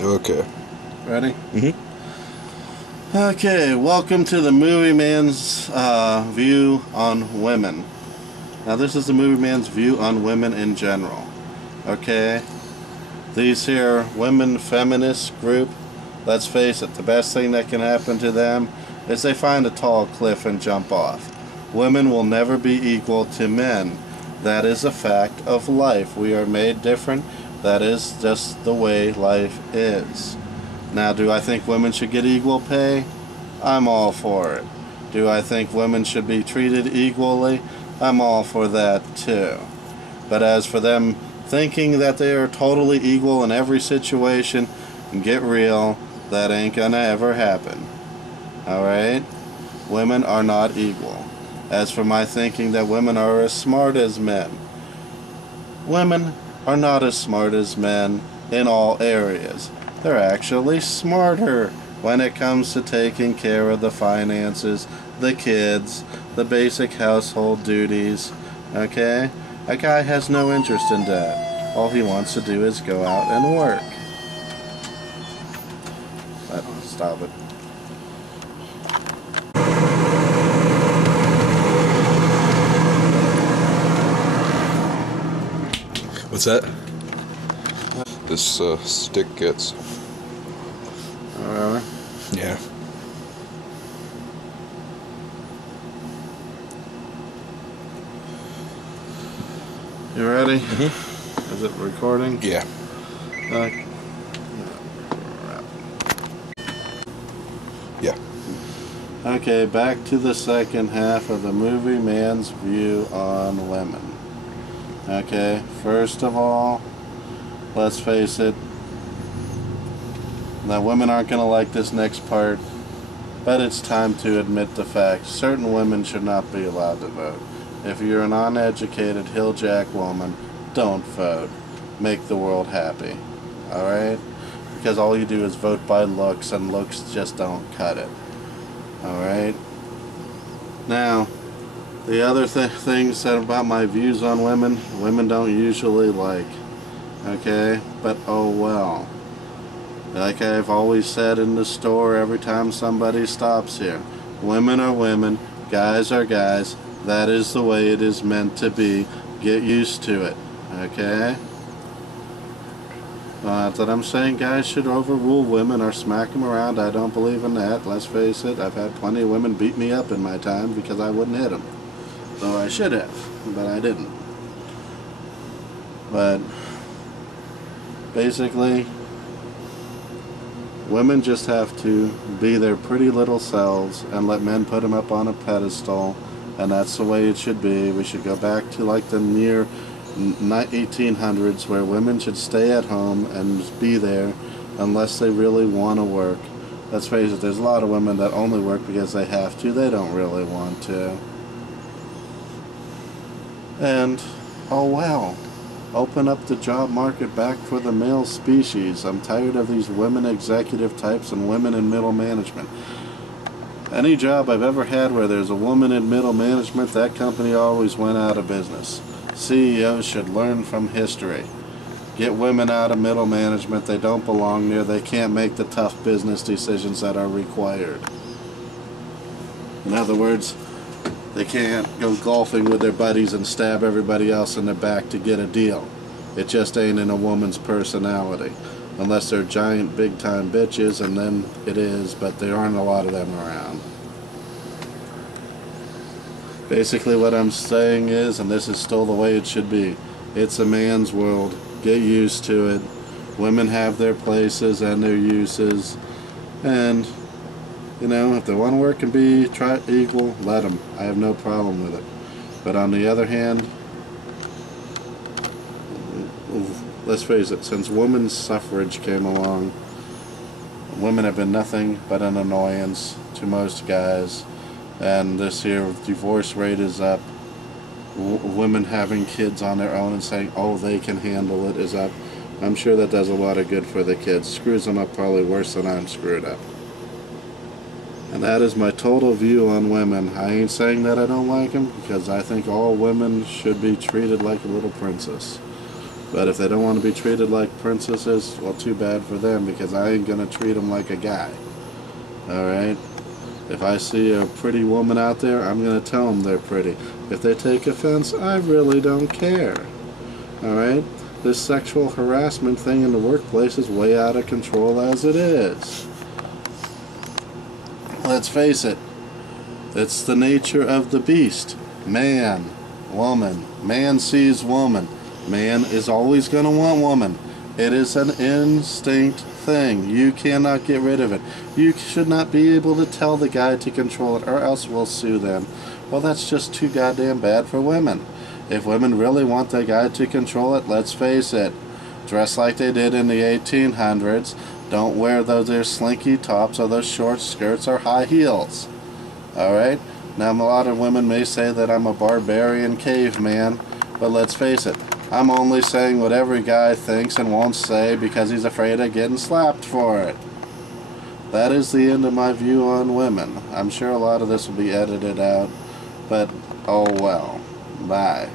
Okay. Ready? Mm-hmm. Okay, welcome to the Movie Man's view on women. Now this is the Movie Man's view on women in general. Okay? These here women feminist group, let's face it, the best thing that can happen to them is they find a tall cliff and jump off. Women will never be equal to men. That is a fact of life. We are made different. That is just the way life is. Now, do I think women should get equal pay? I'm all for it. Do I think women should be treated equally? I'm all for that too. But as for them thinking that they are totally equal in every situation, get real, that ain't gonna ever happen. Alright? Women are not equal. As for my thinking that women are as smart as men, women are not as smart as men in all areas. They're actually smarter when it comes to taking care of the finances, the kids, the basic household duties. Okay? A guy has no interest in that. All he wants to do is go out and work. Stop it. What's that? This stick gets. Really? Yeah. You ready? Mm-hmm. Is it recording? Yeah. Yeah. Okay, back to the second half of the Movie Man's view on women. Okay, first of all, let's face it, now women aren't going to like this next part, but it's time to admit the fact. Certain women should not be allowed to vote. If you're an uneducated hilljack woman, don't vote. Make the world happy. Alright? Because all you do is vote by looks, and looks just don't cut it. Alright? Now, the other thing said about my views on women don't usually like. Okay? But oh well. Like I've always said in the store every time somebody stops here, women are women, guys are guys. That is the way it is meant to be. Get used to it. Okay? Not that I'm saying guys should overrule women or smack them around. I don't believe in that. Let's face it, I've had plenty of women beat me up in my time because I wouldn't hit them. Though I should have, but I didn't. But basically, women just have to be their pretty little selves and let men put them up on a pedestal, and that's the way it should be. We should go back to like the near 1800s where women should stay at home and be there unless they really want to work. Let's face it, there's a lot of women that only work because they have to. They don't really want to. And, oh well, open up the job market back for the male species. I'm tired of these women executive types and women in middle management. Any job I've ever had where there's a woman in middle management, that company always went out of business. CEOs should learn from history. Get women out of middle management. They don't belong there. They can't make the tough business decisions that are required. In other words, they can't go golfing with their buddies and stab everybody else in the back to get a deal. It just ain't in a woman's personality. Unless they're giant big-time bitches, and then it is, but there aren't a lot of them around. Basically what I'm saying is, and this is still the way it should be, it's a man's world. Get used to it. Women have their places and their uses, and you know, if they want to work and be equal, let them. I have no problem with it. But on the other hand, let's face it, since women's suffrage came along, women have been nothing but an annoyance to most guys. And this here divorce rate is up. Women having kids on their own and saying, oh, they can handle it, is up. I'm sure that does a lot of good for the kids. Screws them up probably worse than I'm screwed up. And that is my total view on women. I ain't saying that I don't like them, because I think all women should be treated like a little princess. But if they don't want to be treated like princesses, well, too bad for them, because I ain't gonna treat them like a guy. Alright? If I see a pretty woman out there, I'm gonna tell them they're pretty. If they take offense, I really don't care. Alright? This sexual harassment thing in the workplace is way out of control as it is. Let's face it. It's the nature of the beast. Man, woman. Man sees woman. Man is always going to want woman. It is an instinct thing. You cannot get rid of it. You should not be able to tell the guy to control it, or else we'll sue them. Well, that's just too goddamn bad for women. If women really want the guy to control it, let's face it. Dress like they did in the 1800s. Don't wear those slinky tops or those short skirts or high heels. Alright? Now, a lot of women may say that I'm a barbarian caveman, but let's face it. I'm only saying what every guy thinks and won't say because he's afraid of getting slapped for it. That is the end of my view on women. I'm sure a lot of this will be edited out, but oh well. Bye.